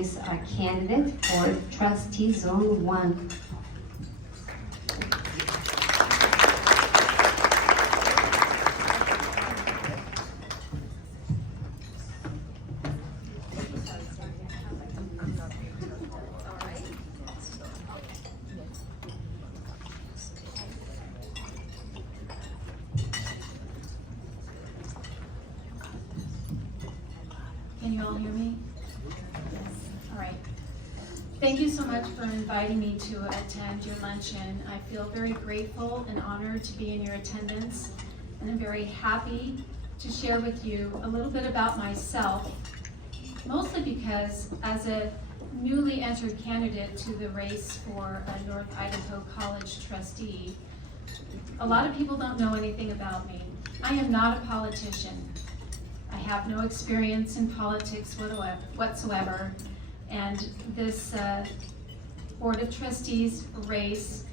introduce our candidate for Trustee Zone 1. Can you all hear me? Yes. All right. Thank you so much for inviting me to attend your luncheon. I feel very grateful and honored to be in your attendance, and I'm very happy to share with you a little bit about myself, mostly because as a newly entered candidate to the race for a North Idaho College trustee, a lot of people don't know anything about me. I am not a politician. I have no experience in politics whatsoever, and this Board of Trustees race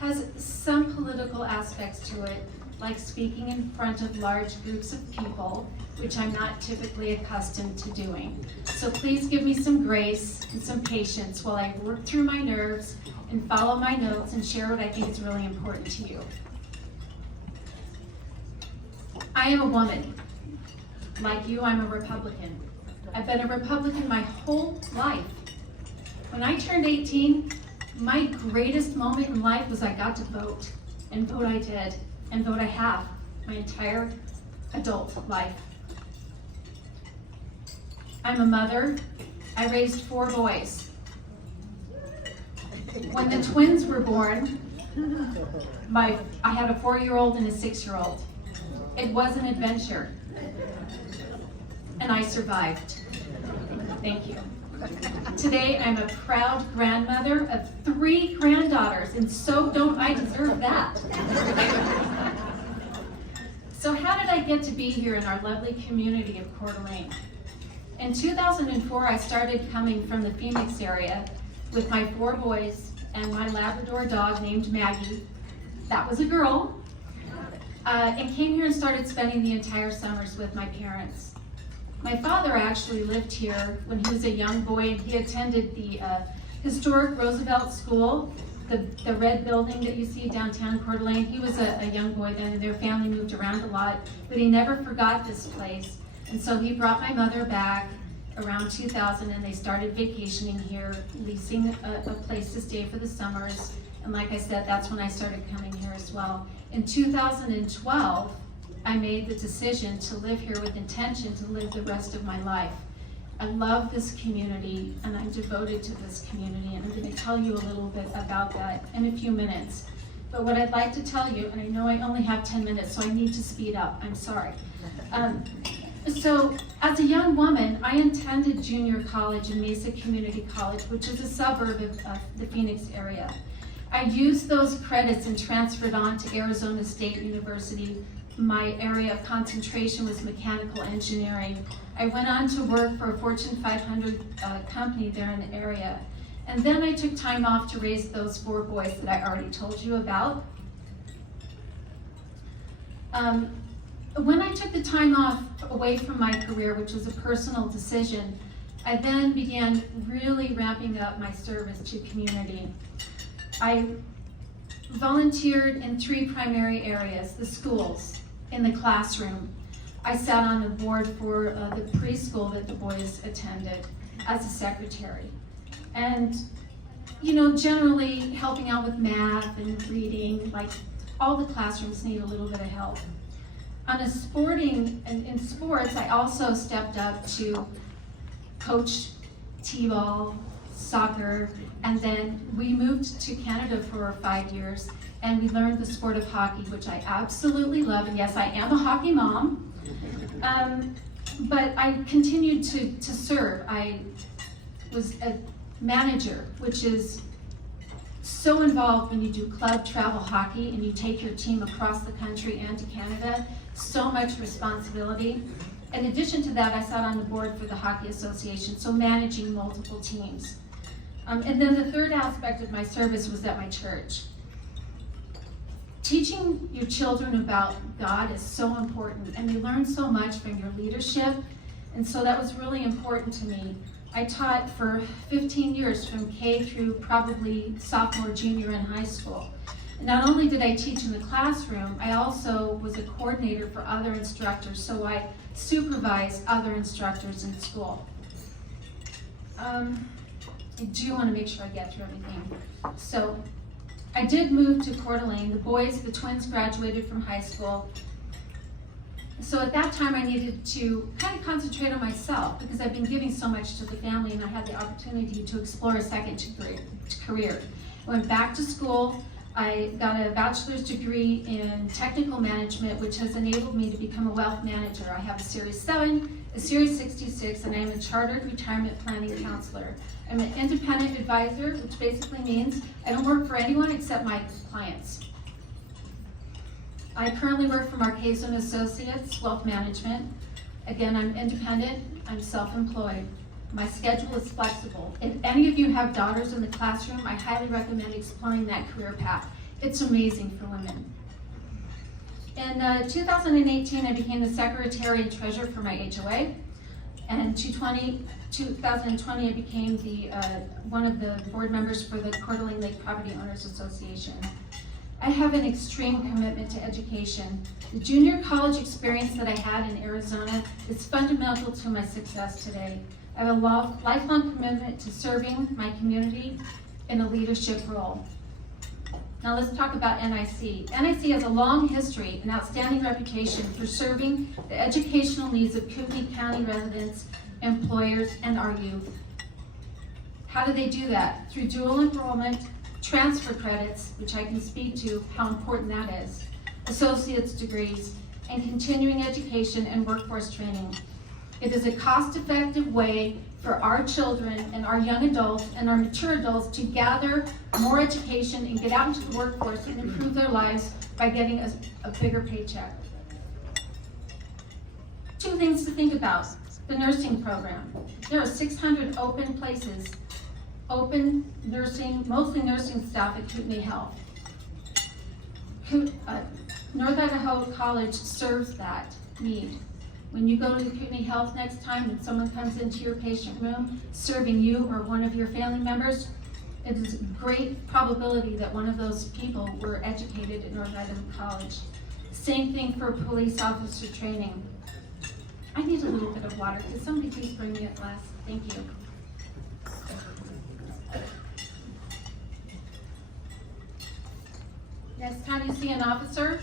has some political aspects to it, like speaking in front of large groups of people, which I'm not typically accustomed to doing. So please give me some grace and some patience while I work through my nerves and follow my notes and share what I think is really important to you. I am a woman. Like you, I'm a Republican. I've been a Republican my whole life. When I turned 18, my greatest moment in life was I got to vote. And vote I did, and vote I have my entire adult life. I'm a mother. I raised 4 boys. When the twins were born, I had a 4-year-old and a 6-year-old. It was an adventure. And I survived. Thank you. Today, I'm a proud grandmother of 3 granddaughters, and so don't I deserve that. So how did I get to be here in our lovely community of Coeur d'Alene? In 2004, I started coming from the Phoenix area with my 4 boys and my Labrador dog named Maggie. That was a girl. And came here and started spending the entire summers with my parents. My father actually lived here when he was a young boy, and he attended the historic Roosevelt School, the red building that you see downtown Coeur d'Alene. He was a young boy then, and their family moved around a lot, but he never forgot this place. And so he brought my mother back around 2000, and they started vacationing here, leasing a place to stay for the summers. And like I said, that's when I started coming here as well. In 2012, I made the decision to live here with intention to live the rest of my life. I love this community, and I'm devoted to this community, and I'm going to tell you a little bit about that in a few minutes. But what I'd like to tell you, and I know I only have 10 minutes, so I need to speed up, I'm sorry. So as a young woman, I attended junior college in Mesa Community College, which is a suburb of the Phoenix area. I used those credits and transferred on to Arizona State University. My area of concentration was mechanical engineering. I went on to work for a Fortune 500 company there in the area. And then I took time off to raise those 4 boys that I already told you about. When I took the time off away from my career, which was a personal decision, I then began really ramping up my service to community. I volunteered in 3 primary areas: the schools, in the classroom. I sat on the board for the preschool that the boys attended as a secretary. And, you know, generally helping out with math and reading, like all the classrooms need a little bit of help. On a in sports, I also stepped up to coach t-ball, soccer, and then we moved to Canada for 5 years, and we learned the sport of hockey, which I absolutely love. And yes, I am a hockey mom, but I continued to serve. I was a manager, which is so involved when you do club travel hockey and you take your team across the country and to Canada. So much responsibility. In addition to that, I sat on the board for the Hockey Association, so managing multiple teams. And then the third aspect of my service was at my church. Teaching your children about God is so important, and they learn so much from your leadership, and so that was really important to me. I taught for 15 years from K through probably sophomore, junior in high school. And not only did I teach in the classroom, I also was a coordinator for other instructors, so I supervised other instructors in school. I do want to make sure I get through everything. So I did move to Coeur d'Alene. The twins graduated from high school. So at that time I needed to kind of concentrate on myself because I've been giving so much to the family and I had the opportunity to explore a second career. I went back to school. I got a bachelor's degree in technical management, which has enabled me to become a wealth manager. I have a Series 7, a Series 66, and I am a chartered retirement planning counselor. I'm an independent advisor, which basically means I don't work for anyone except my clients. I currently work for Marquez & Associates Wealth Management. Again, I'm independent, I'm self-employed. My schedule is flexible. If any of you have daughters in the classroom, I highly recommend exploring that career path. It's amazing for women. In 2018, I became the secretary and treasurer for my HOA. And in 2020, I became one of the board members for the Coeur d'Alene Lake Property Owners Association. I have an extreme commitment to education. The junior college experience that I had in Arizona is fundamental to my success today. I have a lifelong commitment to serving my community in a leadership role. Now let's talk about NIC. NIC has a long history and outstanding reputation for serving the educational needs of Kootenai County residents, employers, and our youth. How do they do that? Through dual enrollment, transfer credits, which I can speak to how important that is, associate's degrees, and continuing education and workforce training. It is a cost-effective way for our children and our young adults and our mature adults to gather more education and get out into the workforce and improve their lives by getting a bigger paycheck. Two things to think about. The nursing program. There are 600 open places, open nursing, mostly nursing staff at Kootenai Health. North Idaho College serves that need. When you go to the Kootenai Health next time and someone comes into your patient room serving you or one of your family members, it is a great probability that one of those people were educated at North Idaho College. Same thing for police officer training. I need a little bit of water. Could somebody please bring me a glass? Thank you. Next time you see an officer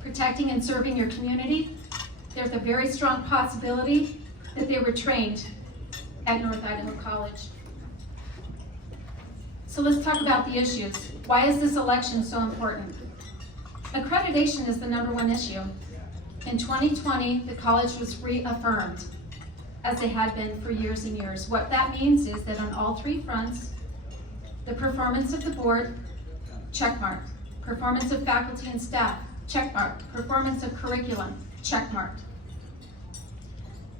protecting and serving your community, there's a very strong possibility that they were trained at North Idaho College. So let's talk about the issues. Why is this election so important? Accreditation is the #1 issue. In 2020, the college was reaffirmed, as they had been for years and years. What that means is that on all three fronts, the performance of the board, check mark. Performance of faculty and staff, check mark. Performance of curriculum, check mark.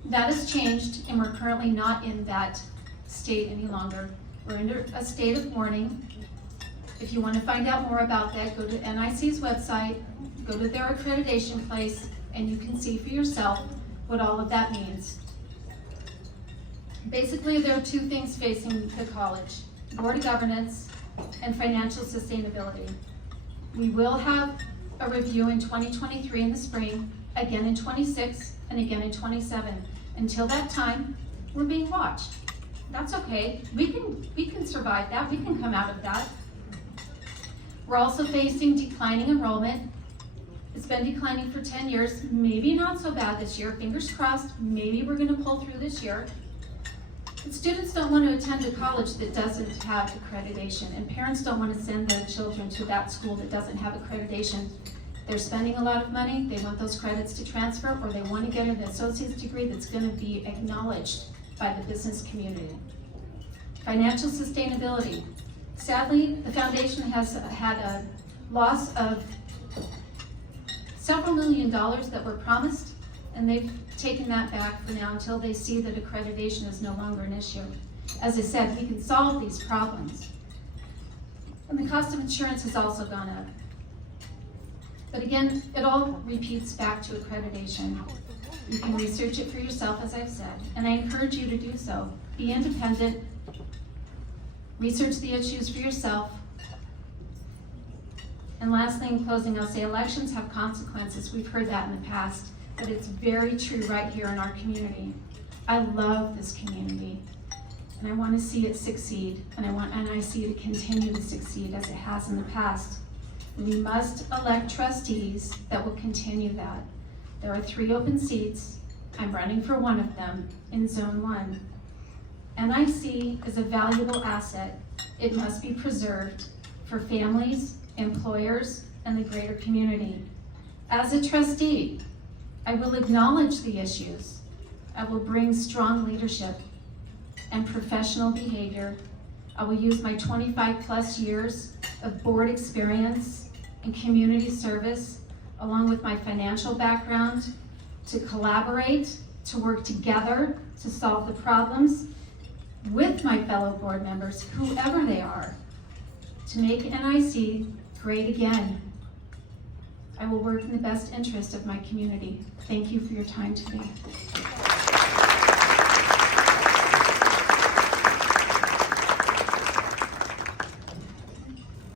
That has changed, and we're currently not in that state any longer. We're under a state of mourning. If you want to find out more about that, go to NIC's website, go to their accreditation place, and you can see for yourself what all of that means. Basically, there are two things facing the college: board of governance and financial sustainability. We will have a review in 2023 in the spring, again in 26, and again in 27. Until that time, we're being watched. That's okay. We can survive that. We can come out of that. We're also facing declining enrollment. It's been declining for 10 years. Maybe not so bad this year. Fingers crossed. Maybe we're going to pull through this year. But students don't want to attend a college that doesn't have accreditation, and parents don't want to send their children to that school that doesn't have accreditation. They're spending a lot of money, they want those credits to transfer, or they want to get an associate's degree that's going to be acknowledged by the business community. Financial sustainability. Sadly, the foundation has had a loss of several $1 million that were promised, and they've taken that back for now until they see that accreditation is no longer an issue. As I said, we can solve these problems. And the cost of insurance has also gone up. But again, it all repeats back to accreditation. You can research it for yourself, as I've said, and I encourage you to do so. Be independent, research the issues for yourself. And lastly, in closing, I'll say elections have consequences. We've heard that in the past, but it's very true right here in our community. I love this community, and I want to see it succeed, and I see it continue to succeed as it has in the past. We must elect trustees that will continue that. There are 3 open seats. I'm running for one of them in Zone 1. NIC is a valuable asset. It must be preserved for families, employers, and the greater community. As a trustee, I will acknowledge the issues. I will bring strong leadership and professional behavior. I will use my 25+ years of board experience and community service, along with my financial background, to collaborate, to work together, to solve the problems with my fellow board members, whoever they are, to make NIC great again. I will work in the best interest of my community. Thank you for your time today.